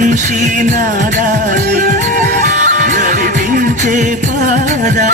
మనిషి నాదాలి నడిపించే పాదా